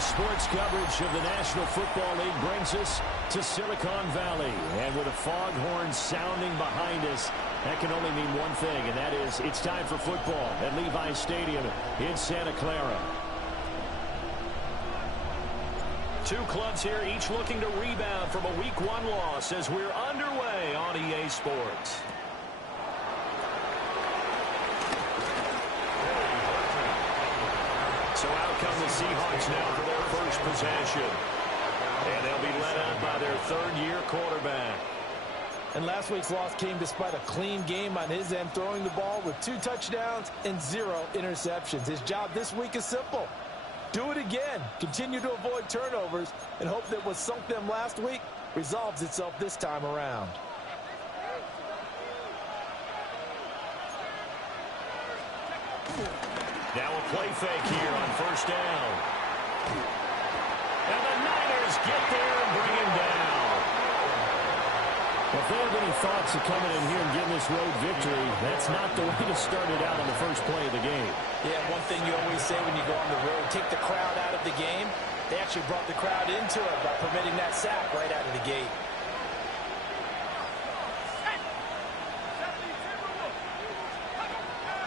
Sports coverage of the National Football League brings us to Silicon Valley. And with a foghorn sounding behind us, that can only mean one thing, and that is it's time for football at Levi's Stadium in Santa Clara. Two clubs here, each looking to rebound from a Week 1 loss as we're underway on EA Sports. So out come the Seahawks now for their first possession. And they'll be led out by their third-year quarterback. And last week's loss came despite a clean game on his end, throwing the ball with 2 touchdowns and 0 interceptions. His job this week is simple. Do it again. Continue to avoid turnovers and hope that what sunk them last week resolves itself this time around. Now a play fake here on first down. And the Niners get there and bring him down. Well, if they have any thoughts of coming in here and getting this road victory, that's not the way to start it out on the first play of the game. Yeah, one thing you always say when you go on the road, take the crowd out of the game. They actually brought the crowd into it by permitting that sack right out of the gate.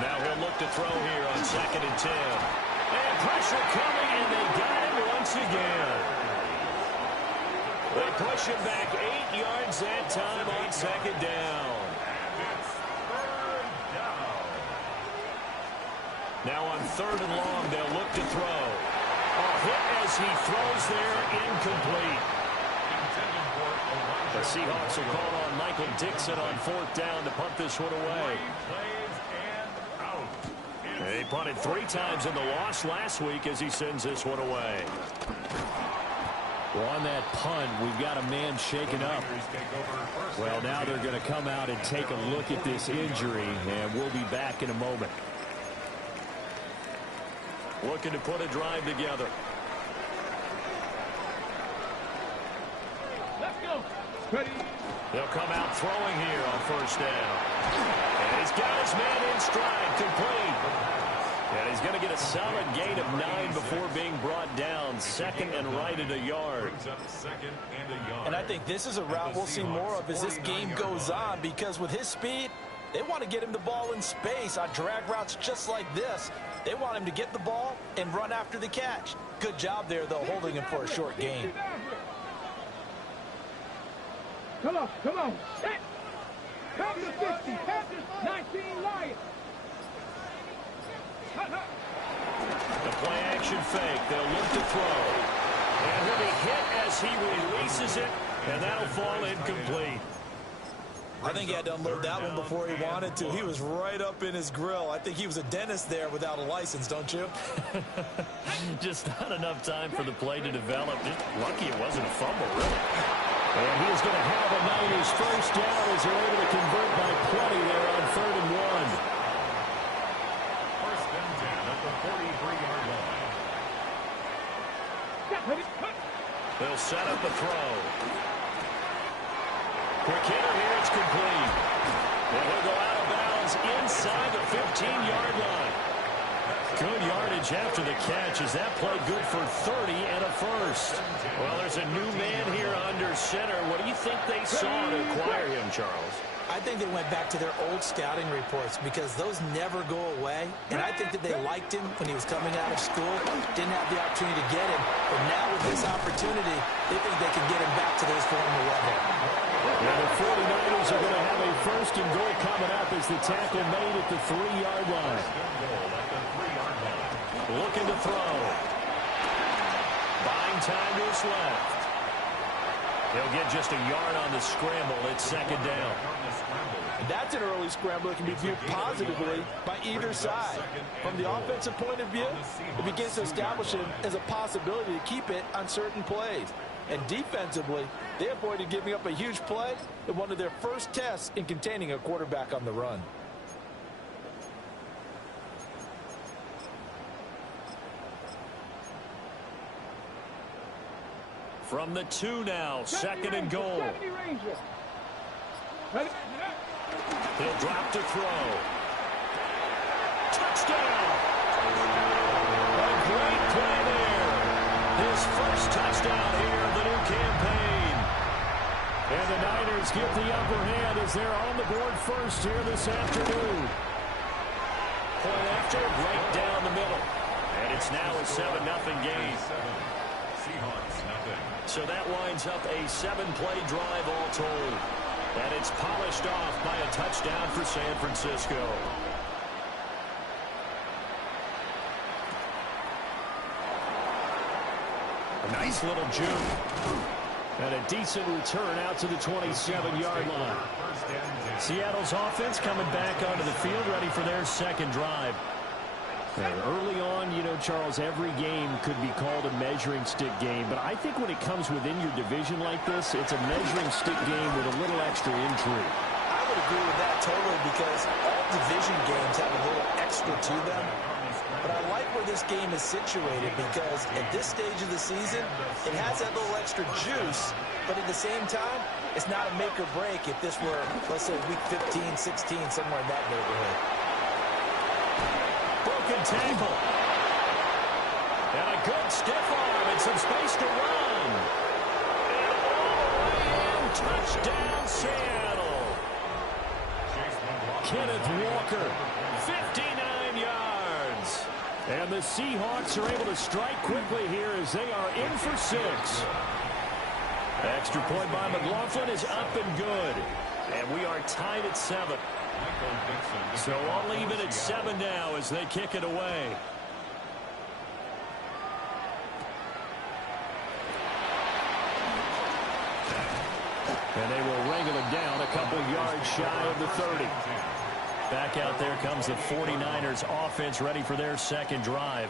Now he'll look to throw here on 2nd and 10. And pressure coming, and they got him once again. They push him back 8 yards that time on 2nd down. Now on 3rd and long, they'll look to throw. A hit as he throws there, incomplete. The Seahawks will call on Michael Dixon on 4th down to punt this one away. They punted 3 times in the loss last week as he sends this one away. Well, on that punt, we've got a man shaken up. Well, now they're going to come out and take a look at this injury, and we'll be back in a moment. Looking to put a drive together. Let's go. Ready. They'll come out throwing here on first down. And he's got his man in stride, complete. And he's going to get a solid gain of 9 before being brought down. 2nd and right at a yard. And I think this is a route we'll see more of as this game goes on, because with his speed, they want to get him the ball in space on drag routes just like this. They want him to get the ball and run after the catch. Good job there, though, holding him for a short gain. Come on, come on. Set. Come to 50. Panthers, 19 Lions. The play action fake. They'll look to throw. And he'll be hit as he releases it, and that'll fall incomplete. I think he had to unload that one before he wanted to. He was right up in his grill. I think he was a dentist there without a license, don't you? Just not enough time for the play to develop. Just lucky it wasn't a fumble, really. And he is going to have a Niners first down as they're able to convert by plenty there on 3rd and 1. First and 10 at the 43-yard line. They'll set up a throw. Quick hitter here, it's complete. And he'll go out of bounds inside the 15-yard line. Good yardage after the catch. Is that play good for 30 and a first? Well, there's a new man here under center. What do you think they saw to acquire him, Charles? I think they went back to their old scouting reports because those never go away. And I think that they liked him when he was coming out of school. Didn't have the opportunity to get him. But now with this opportunity, they think they can get him back to those former level. Now the 49ers are going to have a first and goal coming up as the tackle made at the 3-yard line. Looking to throw. Buying time to his left. He'll get just a yard on the scramble. It's 2nd down. That's an early scramble that can be viewed positively by either side. From the offensive point of view, it begins to establish him as a possibility to keep it on certain plays. And defensively, they avoided giving up a huge play in one of their first tests in containing a quarterback on the run. From the 2 now, 2nd and goal. He'll drop to throw. Touchdown! A great play there. his first touchdown here of the new campaign. And the Niners get the upper hand as they're on the board first here this afternoon. Point after, right down the middle. And it's now a 7-0 game. Seahawks, nothing. So that winds up a 7-play drive all told. And it's polished off by a touchdown for San Francisco. A nice little juke. And a decent return out to the 27-yard line. Seattle's offense coming back onto the field, ready for their second drive. Early on, you know, Charles, every game could be called a measuring stick game. But I think when it comes within your division like this, it's a measuring stick game with a little extra intrigue. I would agree with that totally because all division games have a little extra to them. But I like where this game is situated because at this stage of the season, it has that little extra juice, but at the same time, it's not a make or break if this were, let's say, week 15, 16, somewhere in that neighborhood. Broken tackle. And a good stiff arm and some space to run. And all the way in, touchdown Seattle. Kenneth Walker, 59 yards. And the Seahawks are able to strike quickly here as they are in for 6. Extra point by McLaughlin is up and good. And we are tied at 7. So all even at 7 now as they kick it away. And they will wrangle him down a couple yards shy of the 30. Back out there comes the 49ers offense ready for their second drive.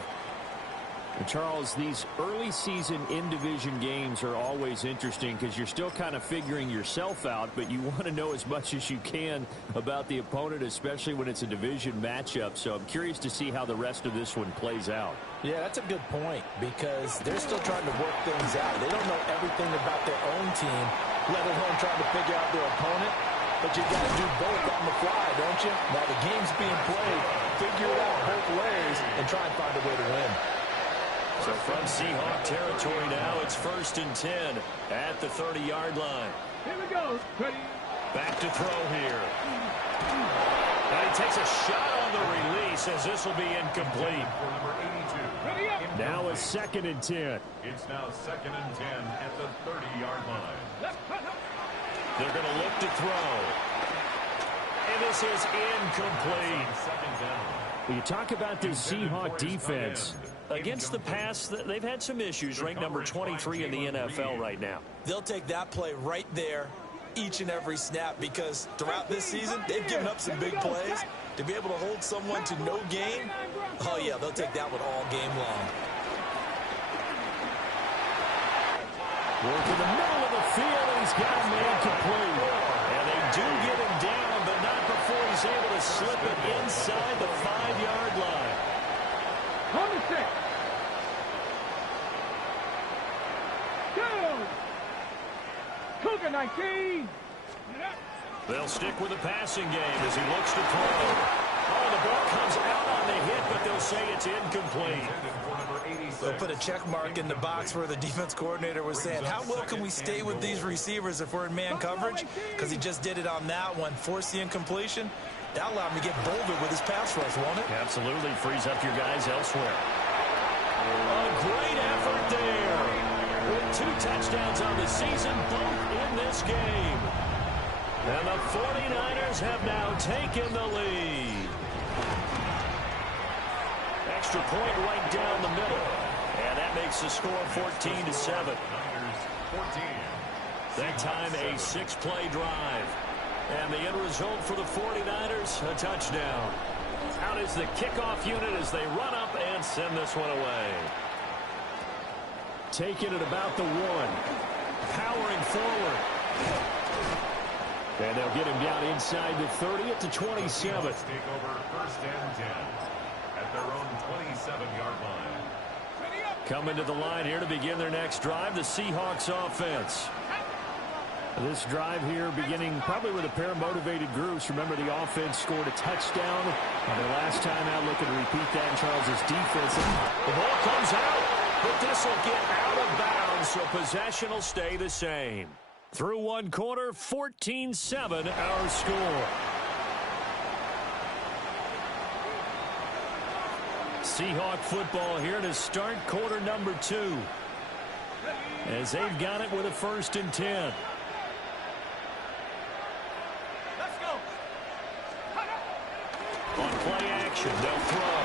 And Charles, these early season in-division games are always interesting because you're still kind of figuring yourself out, but you want to know as much as you can about the opponent, especially when it's a division matchup. So I'm curious to see how the rest of this one plays out. Yeah, that's a good point because they're still trying to work things out. They don't know everything about their own team, let alone trying to figure out their opponent. But you got to do both on the fly, don't you? While the game's being played, figure it out both ways and try and find a way to win. So from Seahawk territory now, it's 1st and 10 at the 30-yard line. Here we go. Ready. Back to throw here. And he takes a shot on the release as this will be incomplete. For number 82. Ready up. Now a 2nd and 10. It's now 2nd and 10 at the 30-yard line. Left, They're going to look to throw. And this is incomplete. Second down. You talk about this Seahawk defense. Against the pass, they've had some issues. Ranked number 23 in the NFL right now. They'll take that play right there each and every snap because throughout this season, they've given up some big plays. To be able to hold someone to no gain, oh yeah, they'll take that one all game long. Work in the middle of the field, and he's got a man complete. And they do get him down, but not before he's able to slip it inside the 5-yard line. On the 6. Go. Cougar 19. They'll stick with the passing game as he looks to throw. Oh, the ball comes out on the hit, but they'll say it's incomplete. They'll put a check mark in the box where the defense coordinator was saying, how well can we stay with these receivers if we're in man coverage? Because he just did it on that one, forced the incompletion. That'll allow him to get bolder with his pass rush, won't it? Absolutely frees up your guys elsewhere. A great effort there. With 2 touchdowns on the season, both in this game. And the 49ers have now taken the lead. Extra point right down the middle. And that makes the score 14-7. That time a 6-play drive. And the end result for the 49ers, a touchdown. Out is the kickoff unit as they run up and send this one away. Taking it about the 1. Powering forward. And they'll get him down inside the 30 at the 27. Take over 1st and 10 at their own 27-yard line. Coming to the line here to begin their next drive, the Seahawks offense. This drive here beginning probably with a pair of motivated groups. Remember, the offense scored a touchdown on their last time out. Looking to repeat that in Charles's defense. The ball comes out. But this will get out of bounds, so possession will stay the same. Through one quarter, 14-7 our score. Seahawk football here to start quarter number 2. As they've got it with a 1st and 10. Let's go. On play action, they'll throw.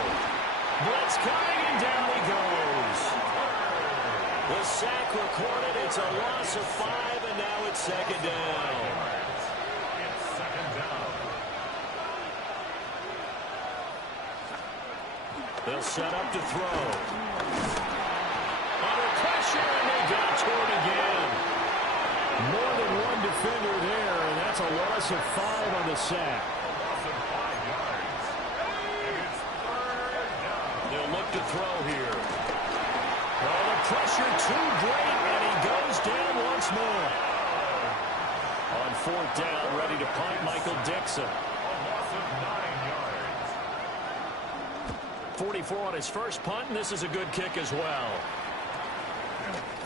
Blitz coming, and down he goes. The sack recorded. It's a loss of 5, and now it's 2nd down. It's 2nd down. They'll set up to throw. Under pressure, and they got to it again. More than one defender there, and that's a loss of 5 on the sack. Loss of 5 yards. It's 3rd down. They'll look to throw here. Oh, the pressure too great, and he goes down once more. On 4th down, ready to punt, Michael Dixon. A loss of 9 yards. 44 on his first punt, and this is a good kick as well.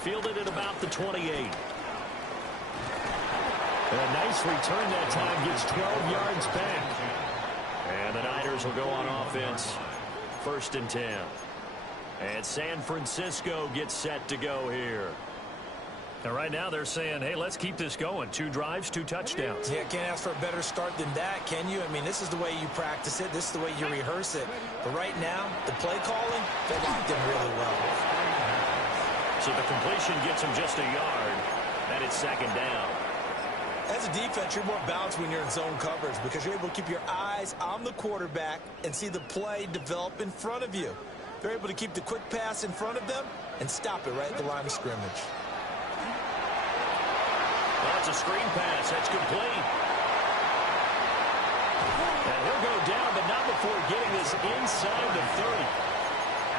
Fielded at about the 28. And a nice return that time, gets 12 yards back. And the Niners will go on offense. 1st and 10. And San Francisco gets set to go here. And right now they're saying, hey, let's keep this going. 2 drives, 2 touchdowns. Yeah, can't ask for a better start than that, can you? I mean, this is the way you practice it. This is the way you rehearse it. But right now, the play calling, they're locked in really well. So the completion gets him just a yard, and it's 2nd down. As a defense, you're more balanced when you're in zone coverage because you're able to keep your eyes on the quarterback and see the play develop in front of you. They're able to keep the quick pass in front of them and stop it right at the line of scrimmage. That's a screen pass. That's complete. And he'll go down, but not before getting this inside the 30.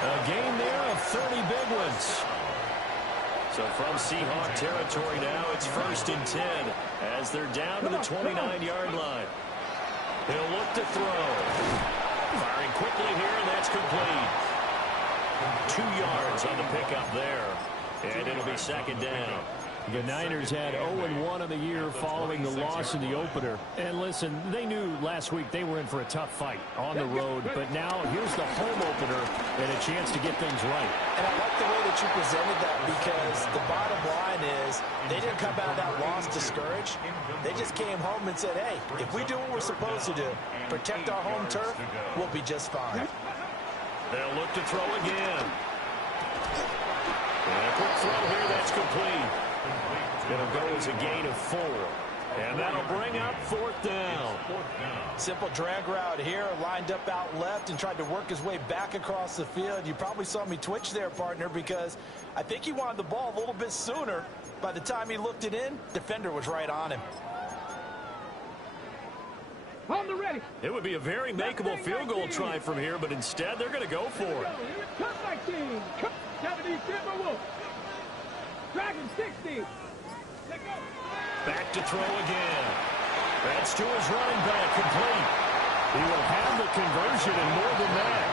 A gain there of 30 big ones. So from Seahawk territory now, it's 1st and 10 as they're down to the 29-yard line. He'll look to throw. Firing quickly here, and that's complete. 2 yards on the pickup there. And it'll be 2nd down. The Niners had 0-1 on the year following the loss in the opener. And listen, they knew last week they were in for a tough fight on the road. But now here's the home opener and a chance to get things right. And I like the way that you presented that because the bottom line is they didn't come out of that loss discouraged. They just came home and said, hey, if we do what we're supposed to do, protect our home turf, we'll be just fine. They'll look to throw again. And a quick throw here, that's complete. It'll go as a gain of 4. And that'll bring up 4th down. Simple drag route here, lined up out left and tried to work his way back across the field. You probably saw me twitch there, partner, because I think he wanted the ball a little bit sooner. By the time he looked it in, defender was right on him. On the ready. It would be a very makeable field goal try from here, but instead they're going to go for it. Cut 19. Cut 70. Timberwolf. Dragon 60. Back to throw again. That's to his running back, complete. He will have the conversion and more than that.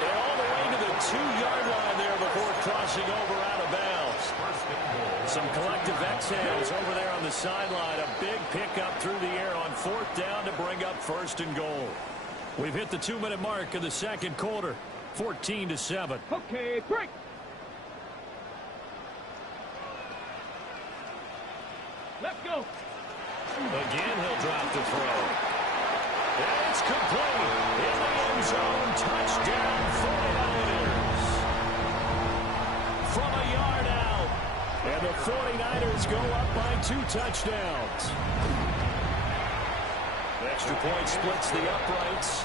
And all the way to the 2-yard line there before crossing over out of bounds. Some collective exhales over there on the sideline. A big pickup through the air on 4th down to bring up 1st and goal. We've hit the 2-minute mark of the 2nd quarter. 14-7. Okay, break. Let's go. Again, he'll drop the throw. And it's complete. In the end zone, touchdown 49ers. From a yard out. And the 49ers go up by 2 touchdowns. The extra point splits the uprights.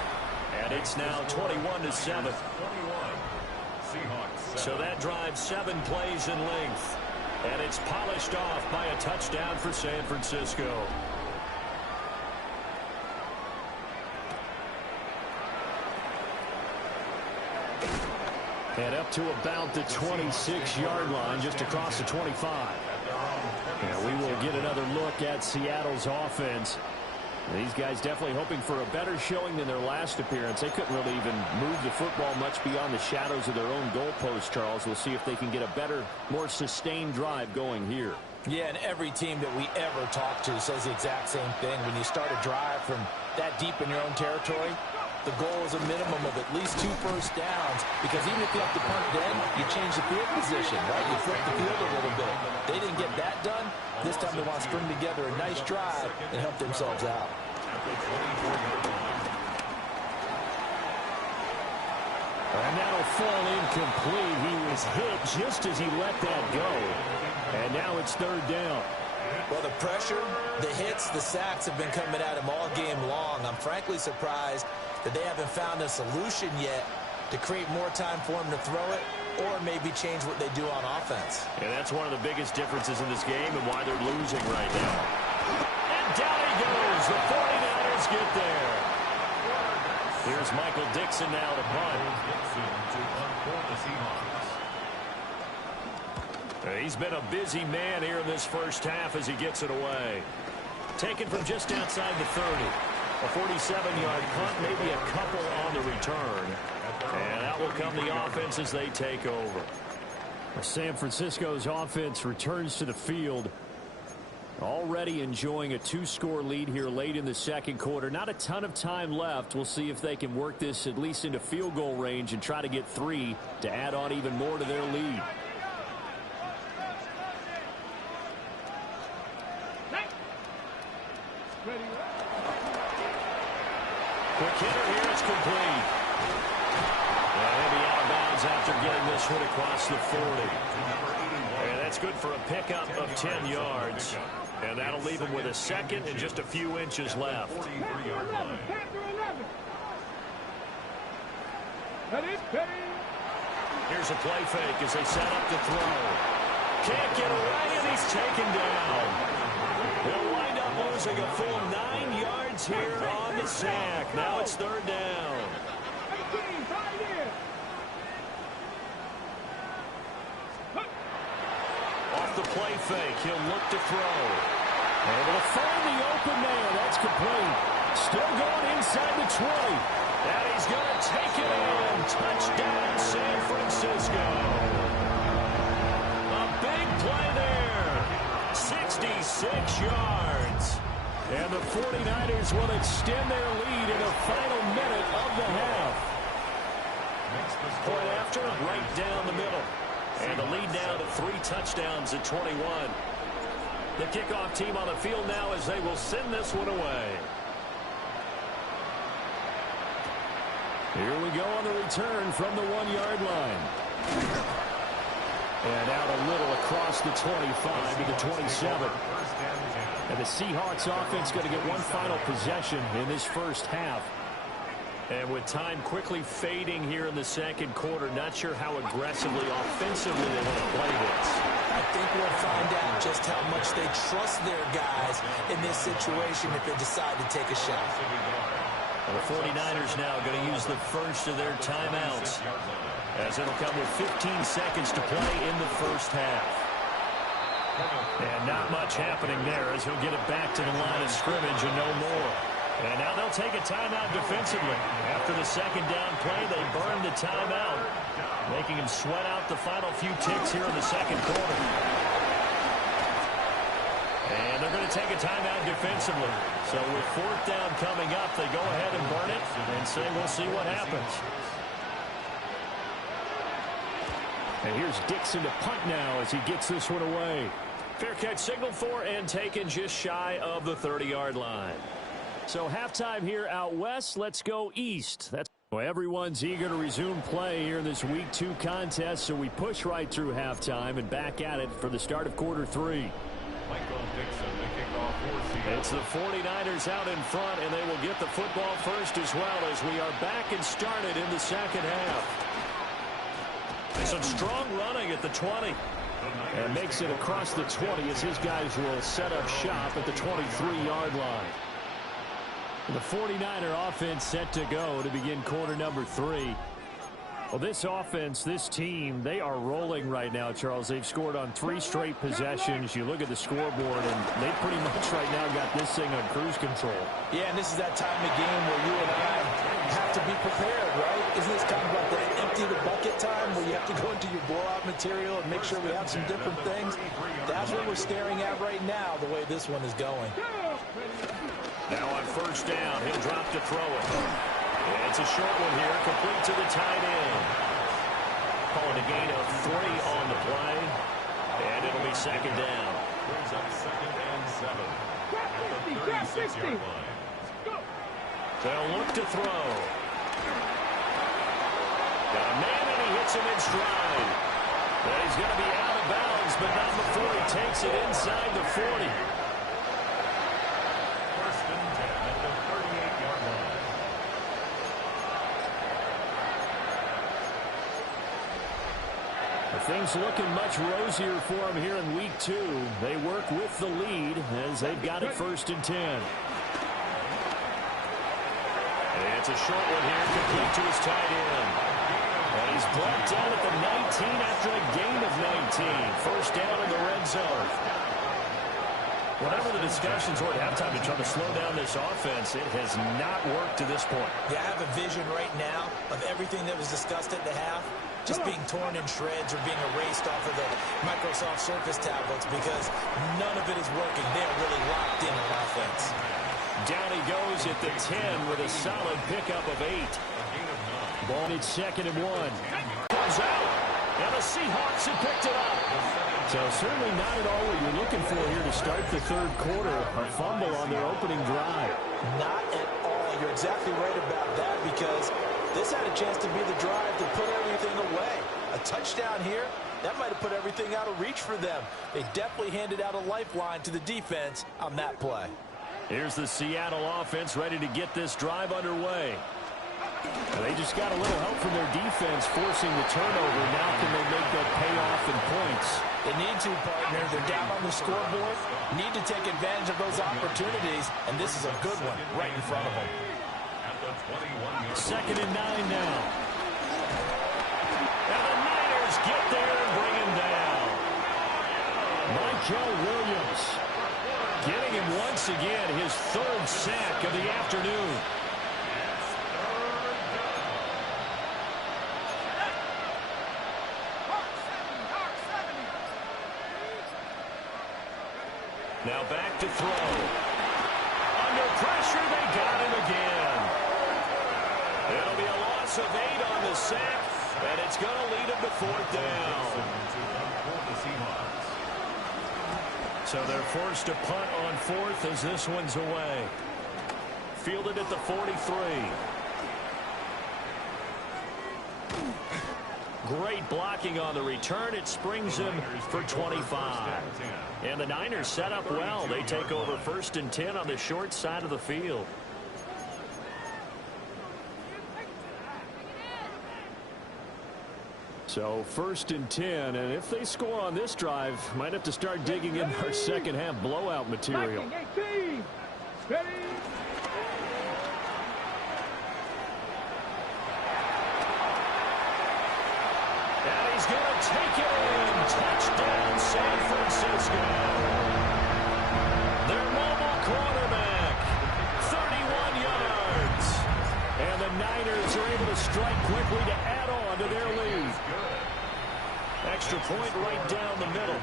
And it's now 21-7. So that drives 7 plays in length. And it's polished off by a touchdown for San Francisco. And up to about the 26-yard line, just across the 25. And we will get another look at Seattle's offense. These guys definitely hoping for a better showing than their last appearance. They couldn't really even move the football much beyond the shadows of their own goalpost, Charles. We'll see if they can get a better, more sustained drive going here. Yeah, and every team that we ever talk to says the exact same thing. When you start a drive from that deep in your own territory, the goal is a minimum of at least 2 first downs, because even if you have to punt then, you change the field position, right? You flip the field a little bit. They didn't get that done. This time they want to string together a nice drive and help themselves out. And that'll fall incomplete. He was hit just as he let that go. And now it's 3rd down. Well, the pressure, the hits, the sacks have been coming at him all game long. I'm frankly surprised that they haven't found a solution yet to create more time for him to throw it, or maybe change what they do on offense. And that's one of the biggest differences in this game and why they're losing right now. And down he goes. The 49ers get there. Here's Michael Dixon now to punt. He's been a busy man here in this first half as he gets it away. Taken from just outside the 30. A 47-yard punt, maybe a couple on the return. And out will come the offense as they take over. San Francisco's offense returns to the field. Already enjoying a 2-score lead here late in the second quarter. Not a ton of time left. We'll see if they can work this at least into field goal range and try to get 3 to add on even more to their lead. Quick hitter here, it's complete. And he'll be out of bounds after getting this one across the 40. And that's good for a pickup of 10 yards. And that'll leave him with a second and just a few inches left. Here's a play fake as they set up to throw. Can't get away, and he's taken down. They'll wind up losing a full 9 yards here on the sack. Now it's 3rd down. Off the play fake, he'll look to throw. Able to find the open man. That's complete. Still going inside the 20. And he's going to take it in. Touchdown, San Francisco. A big play there. 66 yards. And the 49ers will extend their lead in the final minute of the half. Point after, right down the middle. And the lead down to 3 touchdowns at 21. The kickoff team on the field now as they will send this one away. Here we go on the return from the 1-yard line. And out a little across the 25 to the 27. And the Seahawks offense going to get one final possession in this first half. And with time quickly fading here in the second quarter, not sure how aggressively, offensively they want to play this. I think we'll find out just how much they trust their guys in this situation if they decide to take a shot. And the 49ers now going to use the first of their timeouts, as it'll come with 15 seconds to play in the first half. And not much happening there as he'll get it back to the line of scrimmage and no more. And now they'll take a timeout defensively. After the second down play, they burn the timeout, making him sweat out the final few ticks here in the second quarter. And they're going to take a timeout defensively. So with 4th down coming up, they go ahead and burn it and say we'll see what happens. And here's Dixon to punt now as he gets this one away. Fair catch signaled for and taken just shy of the 30-yard line. So halftime here out west. Let's go east. That's everyone's eager to resume play here in this Week 2 contest. So we push right through halftime and back at it for the start of quarter 3. It's the 49ers out in front, and they will get the football first as well as we are back and started in the second half. And some strong running at the 20. And makes it across the 20 as his guys will set up shop at the 23-yard line. The 49er offense set to go to begin quarter number 3. Well, this offense, this team, they are rolling right now, Charles. They've scored on 3 straight possessions. You look at the scoreboard, and they pretty much right now got this thing on cruise control. Yeah, and this is that time of game where you and I have to be prepared, right? Isn't this kind of like that empty the bucket time where you have to go into your blowout material and make sure we have some different things? That's what we're staring at right now, the way this one is going. Now on first down, he'll drop to throw it. And it's a short one here, complete to the tight end. Calling a gain of 3 on the play. And it'll be second down. Brings up 2nd and 7 at the 36-yard line. They'll look to throw. Got a man, and he hits him in stride. And he's going to be out of bounds, but not before he takes it inside the 40. First and 10 at the 38-yard line. Things looking much rosier for them here in week 2. They work with the lead as they've got it first and 10. And it's a short one here, complete to his tight end. And he's brought down at the 19 after a gain of 19. First down in the red zone. Whatever the discussions were at halftime to try to slow down this offense, it has not worked to this point. Yeah, I have a vision right now of everything that was discussed at the half just being torn in shreds or being erased off of the Microsoft Surface tablets because none of it is working. They're really locked in on offense. Down he goes at the 10 with a solid pickup of 8. Ball needs 2nd and 1. Comes out, and the Seahawks have picked it up. So certainly not at all what you're looking for here to start the 3rd quarter. A fumble on their opening drive. Not at all. You're exactly right about that because this had a chance to be the drive to put everything away. A touchdown here, that might have put everything out of reach for them. They definitely handed out a lifeline to the defense on that play. Here's the Seattle offense ready to get this drive underway. They just got a little help from their defense forcing the turnover. Now can they make that pay off in points? They need to, partner. They're down on the scoreboard. Need to take advantage of those opportunities, and this is a good one right in front of them. 2nd and 9 now. And the Niners get there and bring him down. Michael Williams getting him once again, his 3rd sack of the afternoon. Now back to throw. Under pressure, they got him again. It'll be a loss of 8 on the sack, and it's going to lead him to 4th down. So they're forced to punt on 4th as this one's away. Fielded at the 43. Great blocking on the return. It springs him for 25. And the Niners set up well. They take over 1st and 10 on the short side of the field. So 1st and 10, and if they score on this drive, might have to start digging in our second half blowout material. 18. Ready. And he's going to take it in. Touchdown, San Francisco. Their mobile quarterback, 31 yards. And the Niners are able to strike quickly to add on to their lead. Extra point right down the middle.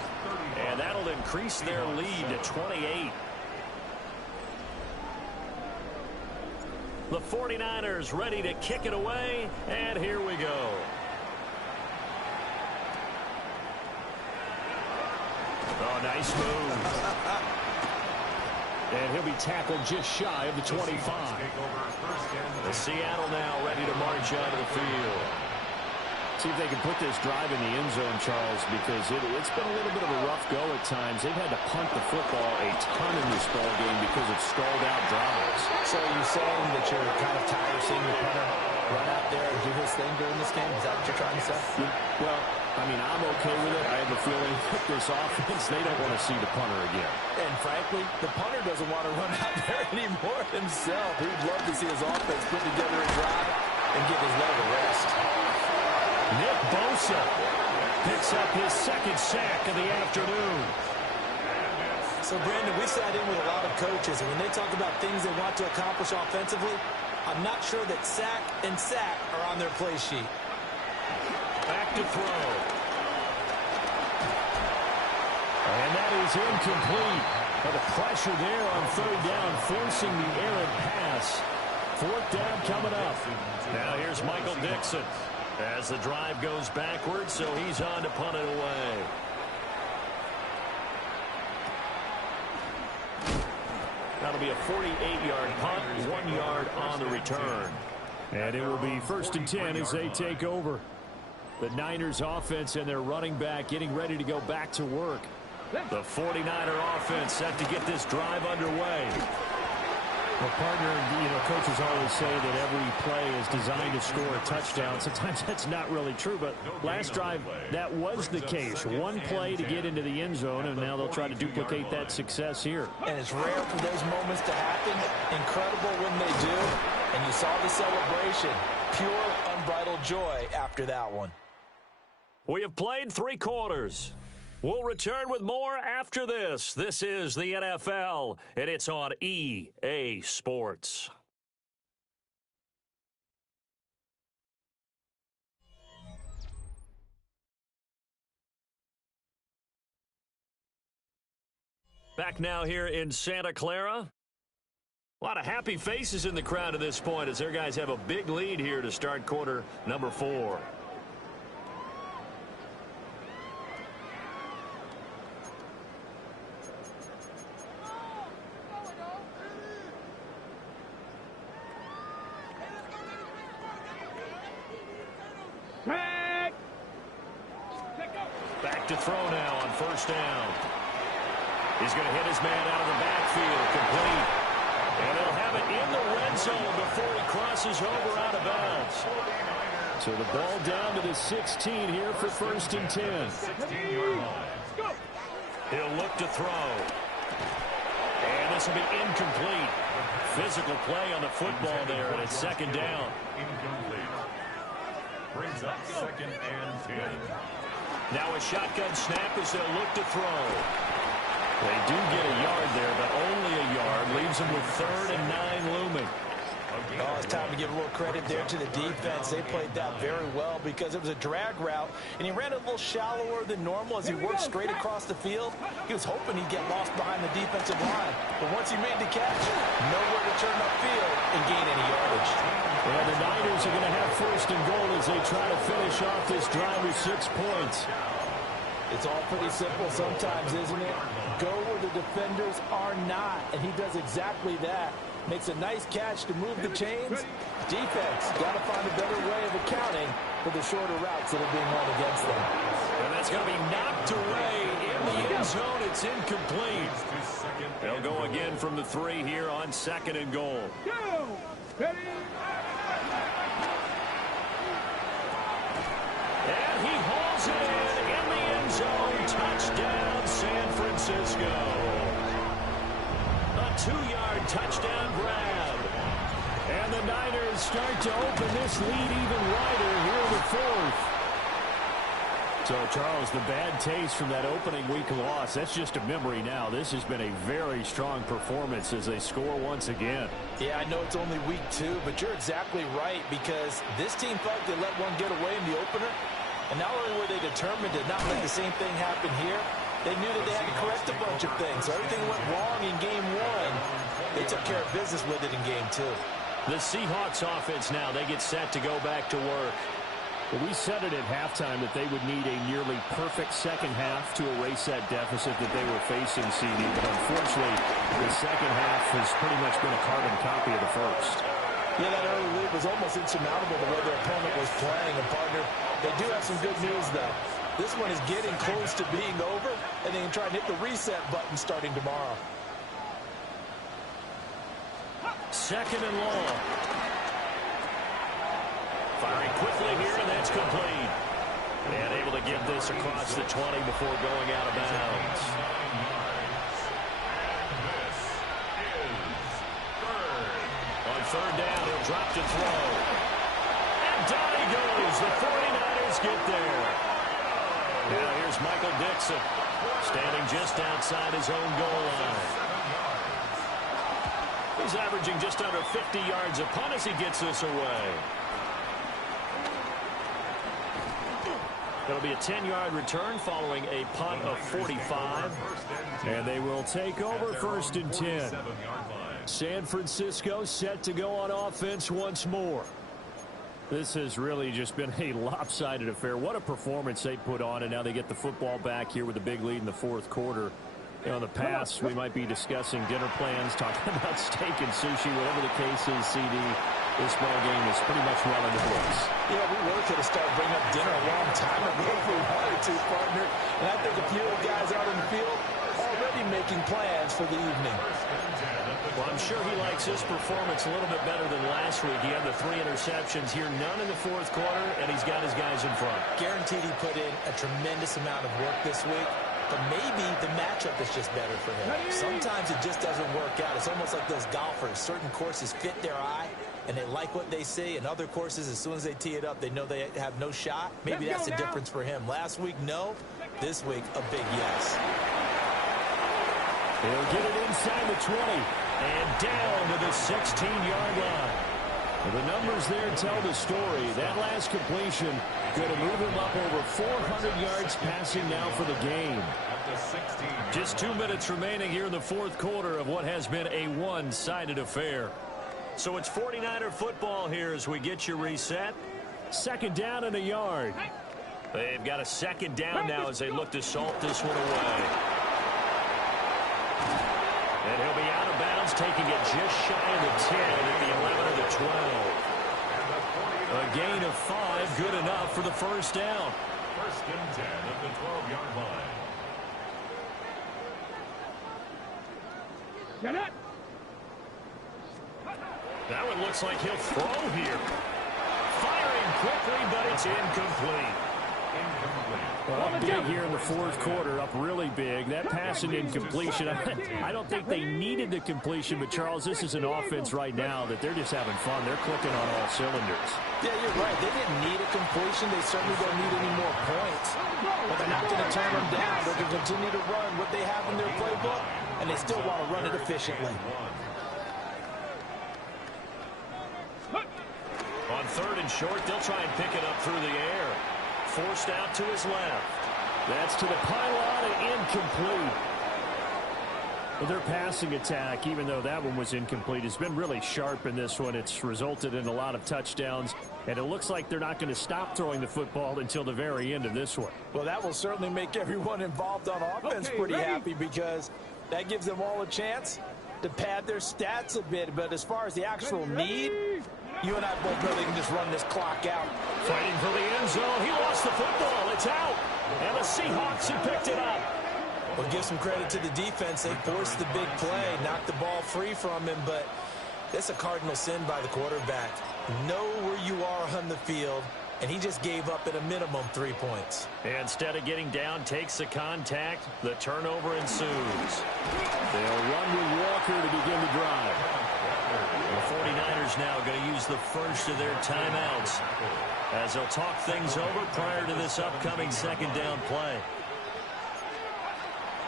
And that'll increase their lead to 28. The 49ers ready to kick it away. And here we go. Oh, nice move. And he'll be tackled just shy of the 25. The Seattle now ready to march out of the field. See if they can put this drive in the end zone, Charles, because it's been a little bit of a rough go at times. They've had to punt the football a ton in this ball game because of stalled out drives. So you're saying that you're kind of tired of seeing your punter run out there and do his thing during this game? Is that what you're trying to say? Well, I mean, I'm okay with it. I have a feeling with this offense, they don't want to see the punter again. And frankly, the punter doesn't want to run out there anymore himself. He'd love to see his offense put together a drive and give his leg a rest. Nick Bosa picks up his second sack of the afternoon. So, Brandon, we sat in with a lot of coaches, and when they talk about things they want to accomplish offensively, I'm not sure that sack and sack are on their play sheet. Back to throw. And that is incomplete. But the pressure there on third down, forcing the errant pass. Fourth down coming up. Now here's Michael Dixon as the drive goes backwards, so he's on to punt it away. That'll be a 48-yard punt, 1 yard on the return. And it will be 1st and 10 as they take over. The Niners offense and their running back getting ready to go back to work. The 49er offense set to get this drive underway. Well, partner, coaches always say that every play is designed to score a touchdown. Sometimes that's not really true, but last drive, that was the case. One play to get into the end zone, and now they'll try to duplicate that success here. And it's rare for those moments to happen. Incredible when they do. And you saw the celebration. Pure, unbridled joy after that one. We have played 3 quarters. We'll return with more after this. This is the NFL, and it's on EA Sports. Back now here in Santa Clara. A lot of happy faces in the crowd at this point as their guys have a big lead here to start quarter number 4. Back to throw now on 1st down. He's going to hit his man out of the backfield, complete. And they'll have it in the red zone before he crosses over out of bounds. So the ball down to the 16 here for 1st and 10. He'll look to throw. And this will be incomplete. Physical play on the football there, and it's 2nd down. Incomplete. Brings up 2nd and 10. Now a shotgun snap as they'll look to throw. They do get a yard there, but only a yard. Leaves them with 3rd and 9 looming. Oh, it's time to give a little credit there to the defense. They played that very well because it was a drag route, and he ran a little shallower than normal as he worked straight across the field. He was hoping he'd get lost behind the defensive line, but once he made the catch, nowhere to turn upfield and gain any yardage. And the Niners are going to have 1st and goal as they try to finish off this drive with 6 points. It's all pretty simple sometimes, isn't it? Go where the defenders are not, and he does exactly that. Makes a nice catch to move the chains. Defense got to find a better way of accounting for the shorter routes that are being run against them. And that's going to be knocked away in the end zone. It's incomplete. They'll go again from the 3 here on 2nd and goal. And he hauls it in the end zone. Touchdown, San Francisco. A 2-yard touchdown grab. And the Niners start to open this lead even wider here in the 4th. So, Charles, the bad taste from that opening week loss, that's just a memory now. This has been a very strong performance as they score once again. Yeah, I know it's only week 2, but you're exactly right because this team thought they let one get away in the opener. And not only were they determined to not let the same thing happen here, they knew that they had to correct a bunch of things. So everything went wrong in game 1. They took care of business with it in game 2. The Seahawks offense now, they get set to go back to work. Well, we said it at halftime that they would need a nearly perfect second half to erase that deficit that they were facing, CD. But unfortunately, the second half has pretty much been a carbon copy of the first. Yeah, that early lead was almost insurmountable the way their opponent was playing. And, partner, they do have some good news, though. This one is getting close to being over, and they can try and hit the reset button starting tomorrow. 2nd and long. Firing quickly here, and that's complete. And able to get this across the 20 before going out of bounds. On 3rd down, he'll drop to throw. And down he goes. The 49ers almost get there. Now here's Michael Dixon, standing just outside his own goal line. He's averaging just under 50 yards a punt as he gets this away. It'll be a 10-yard return following a punt of 45. And they will take over 1st and 10. San Francisco set to go on offense once more. This has really just been a lopsided affair. What a performance they put on, and now they get the football back here with a big lead in the 4th quarter. You know, in the past, we might be discussing dinner plans, talking about steak and sushi, whatever the case is, CD. This ball game is pretty much well in the books. Yeah, we really could have started bringing up dinner a long time ago if we wanted to, partner. And I think a few of the guys out in the field already making plans for the evening. Well, I'm sure he likes his performance a little bit better than last week. He had the 3 interceptions here, none in the 4th quarter, and he's got his guys in front. Guaranteed he put in a tremendous amount of work this week. But maybe the matchup is just better for him. Sometimes it just doesn't work out. It's almost like those golfers. Certain courses fit their eye, and they like what they see. And other courses, as soon as they tee it up, they know they have no shot. Maybe that's the difference for him. Last week, no. This week, a big yes. He'll get it inside the 20. And down to the 16-yard line. Well, the numbers there tell the story. That last completion going to move him up over 400 yards passing now for the game. Just 2 minutes remaining here in the 4th quarter of what has been a one-sided affair. So it's 49er football here as we get you reset. 2nd down and a yard. They've got a 2nd down now as they look to salt this one away. And he'll be out of bounds, taking it just shy of the 10 at the 11 or the 12. A gain of 5, good enough for the 1st down. 1st and 10 at the 12-yard line. Get it. That one looks like he'll throw here. Firing quickly, but it's incomplete. Well, up big here in the 4th quarter, up really big. That pass and incompletion, I don't think they needed the completion, but Charles, this is an offense right now that they're just having fun. They're clicking on all cylinders. Yeah, you're right. They didn't need a completion. They certainly don't need any more points. But they're not going to turn them down. They can continue to run what they have in their playbook, and they still want to run it efficiently. On 3rd and short, they'll try and pick it up through the air. Forced out to his left. That's to the pylon and incomplete. Well, their passing attack, even though that one was incomplete, has been really sharp in this one. It's resulted in a lot of touchdowns, and it looks like they're not going to stop throwing the football until the very end of this one. Well, that will certainly make everyone involved on offense pretty happy, because that gives them all a chance to pad their stats a bit. But as far as the actual need, you and I both know they can just run this clock out. Fighting for the end zone. He lost the football. It's out. And the Seahawks have picked it up. Well, give some credit to the defense. They forced the big play, knocked the ball free from him, but that's a cardinal sin by the quarterback. Know where you are on the field, and he just gave up at a minimum 3 points. Instead of getting down, takes the contact. The turnover ensues. They'll run with Walker to begin the drive. The 49ers now going to use the first of their timeouts as they'll talk things over prior to this upcoming 2nd down play.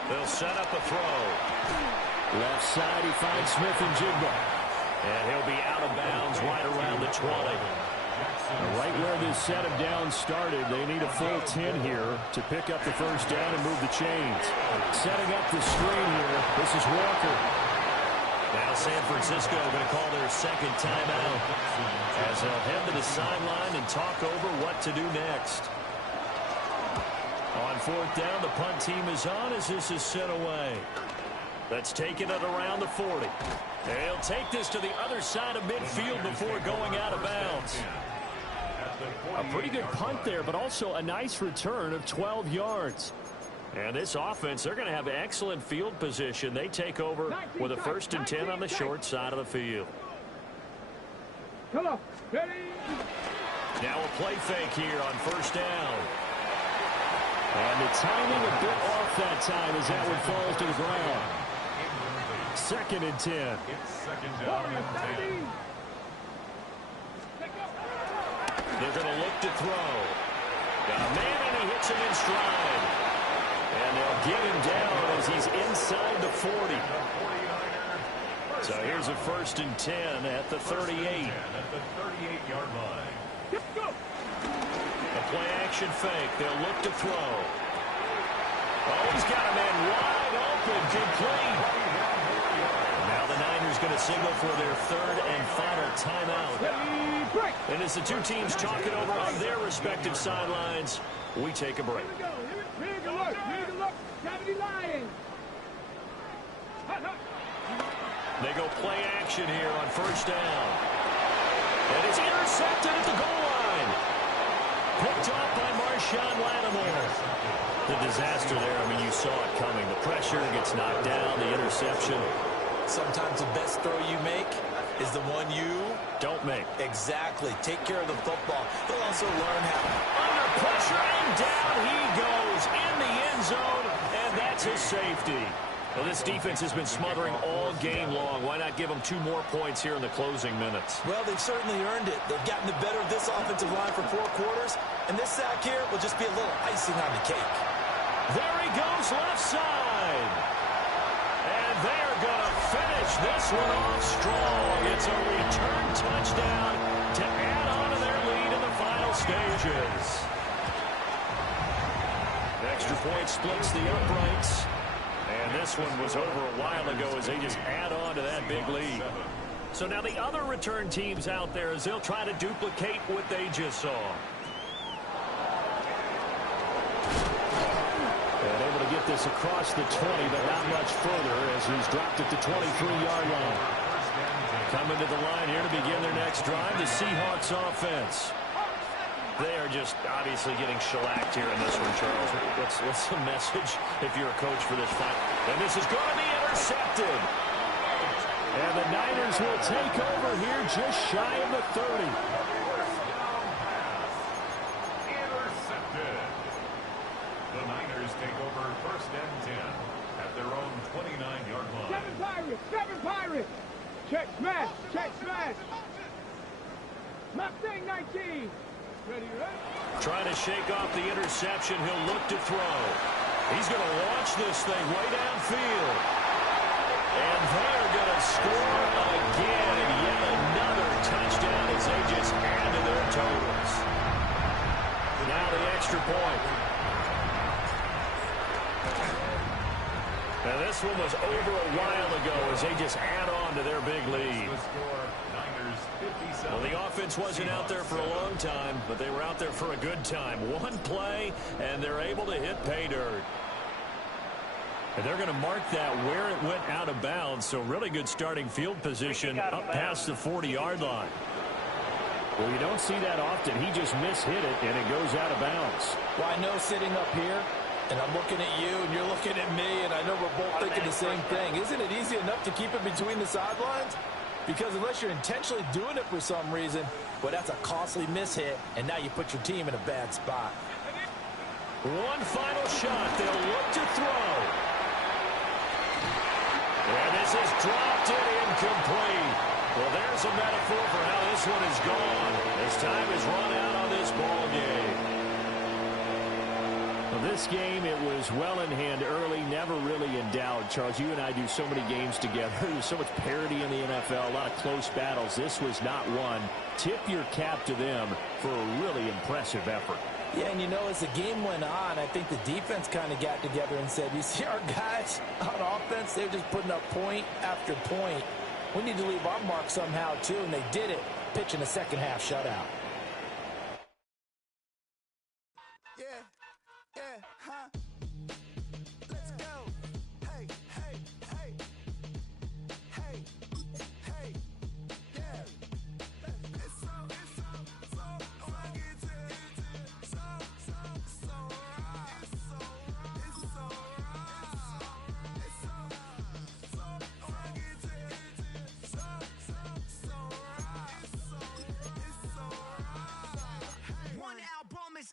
They'll set up a throw. Left side, he finds Smith and Jigba. And he'll be out of bounds right around the 20. Right where this set of downs started, they need a full 10 here to pick up the 1st down and move the chains. Setting up the screen here, this is Walker. Now San Francisco going to call their 2nd timeout as they'll head to the sideline and talk over what to do next. On 4th down, the punt team is on as this is sent away. That's taking it around the 40. They'll take this to the other side of midfield before going out of bounds. A pretty good punt there, but also a nice return of 12 yards. And this offense, they're going to have excellent field position. They take over with a 1st and 10 on the short side of the field. Come on. Ready. Now a play fake here on 1st down. And the timing a bit off that time as that one falls to the ground. 2nd and 10. It's 2nd down and 10. They're going to look to throw. Got a man, and he hits him in stride. And they'll get him down as he's inside the 40. So here's a 1st and 10 at the 38. At the 38-yard line. A play-action fake. They'll look to throw. Oh, he's got a man wide open. Complete. Now the Niners going to signal for their 3rd and final timeout. And as the two teams talk it over on their respective sidelines, we take a break. They go play action here on 1st down. And it's intercepted at the goal line. Picked off by Marshawn Lattimore. The disaster there, I mean, you saw it coming. The pressure gets knocked down, the interception. Sometimes the best throw you make is the one you don't make. Exactly. Take care of the football. He'll also learn how. Under pressure, and down he goes in the end zone, and that's his safety. Well, this defense has been smothering all game long. Why not give them 2 more points here in the closing minutes? Well, they've certainly earned it. They've gotten the better of this offensive line for 4 quarters, and this sack here will just be a little icing on the cake. There he goes left side. And they're going to finish this one off strong. It's a return touchdown to add on to their lead in the final stages. Extra point splits the uprights. And this one was over a while ago as they just add on to that big lead. So now the other return teams out there as they'll try to duplicate what they just saw. And able to get this across the 20, but not much further as he's dropped at the 23-yard line. Coming to the line here to begin their next drive, the Seahawks offense. They are just obviously getting shellacked here in this one, Charles. What's the message if you're a coach for this fight? And this is going to be intercepted. And the Niners will take over here just shy of the 30. Intercepted. The Niners take over 1st and 10 at their own 29-yard line. 7 Pirates. Check smash. Mustang 19. Ready? Trying to shake off the interception. He'll look to throw. He's going to launch this thing way downfield. And they're going to score again. Yet another touchdown as they just add to their totals. Now the extra point. Now this one was over a while ago as they just add on to their big lead. Well, the offense wasn't out there for a long time, but they were out there for a good time. One play, and they're able to hit pay dirt. And they're going to mark that where it went out of bounds, so really good starting field position up past the 40-yard line. Well, you don't see that often. He just mishit it, and it goes out of bounds. Well, I know sitting up here, and I'm looking at you, and you're looking at me, and I know we're both thinking the same thing. Isn't it easy enough to keep it between the sidelines? Because unless you're intentionally doing it for some reason, well, that's a costly mishit, and now you put your team in a bad spot. One final shot. They'll look to throw. And this is dropped in incomplete. Well, there's a metaphor for how this one is gone. As time has run out on this ball game. Well, this game, it was well in hand early, never really in doubt. Charles, you and I do so many games together. There's so much parity in the NFL, a lot of close battles. This was not one. Tip your cap to them for a really impressive effort. Yeah, and you know, as the game went on, I think the defense kind of got together and said, you see our guys on offense, they're just putting up point after point. We need to leave our mark somehow, too, and they did it, pitching a second-half shutout.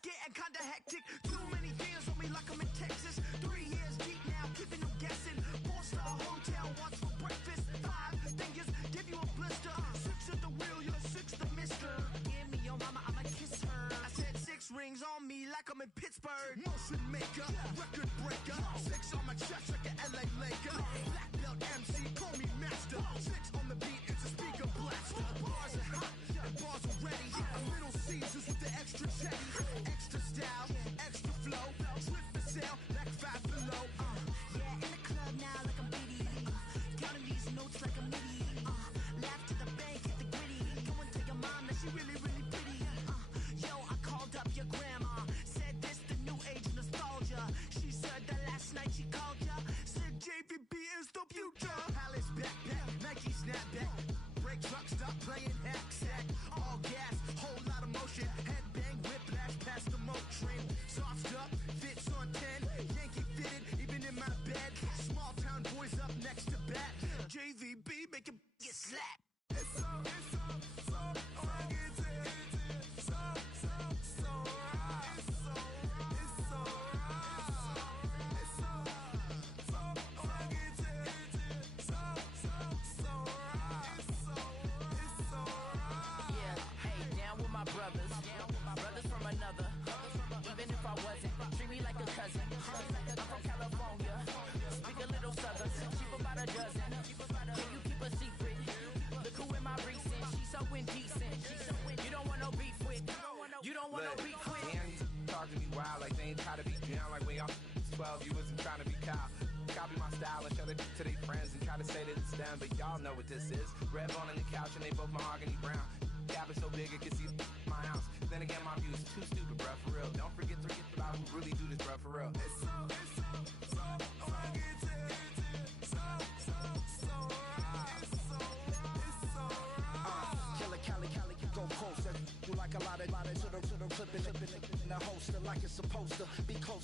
Getting kinda hectic. Too many things on me like I'm in Texas. 3 years deep now, keeping them guessing. 4-star hotel, what's for breakfast? 5 fingers, give you a blister. 6 at the wheel, you're 6 the mister. Give me your mama, I'ma kiss her. I said 6 rings on me like I'm in Pittsburgh. Motion maker, record breaker. 6 on my chest like an LA Laker. Black belt MC, call me master. 6 on the beat, it's a speaker blaster. Bars are hot, and bars are ready. I'm Little Caesars with the extra chetty. Extra style, extra flow. Slip for sale, like 5 below. Yeah, in the club now like I'm BD. Counting these notes like a MIDI. Laugh to the bank, hit the gritty. Go and tell your mom that she really, really pretty. Yo, I called up your grandma. Said this the new age nostalgia. She said that last night she called ya. Said JVB is the future. Palace backpack, Nike snapback. Brake truck, stop playing hack sack. All gas, whole lot of motion. Headbang, whiplash, past the moat train. Soft stuff, fits on 10. Yankee fitted, even in my bed. Small town boys up next to bat. JVB make it get slapped. It's so rugged. So right. It's so right. It's so rugged. It's so right. It's so right. Yeah, hey, down with my brothers. Brothers from another. Even if I wasn't, treat me like a cousin. I'm from California. Speak a little southern. Cheap about a dozen. Can you keep a secret? Look who in my recent. She's so indecent. You don't want no beef with. You don't want no beef with. Damn, you talk to me wild like they ain't try to be down like when y'all 12, you wasn't trying to be Kyle. Copy my style and show it to their friends and try to say that it's them, but y'all know what this is. Red bone on the couch and they both mahogany brown. Cabin so big it can see my house. Then again, my view is too stupid, bruh, for real. Don't forget about who really do this, bruh, for real. It's so rugged. Cali, go coast. Do like a lot of to the clipping in the holster like it's supposed to be close.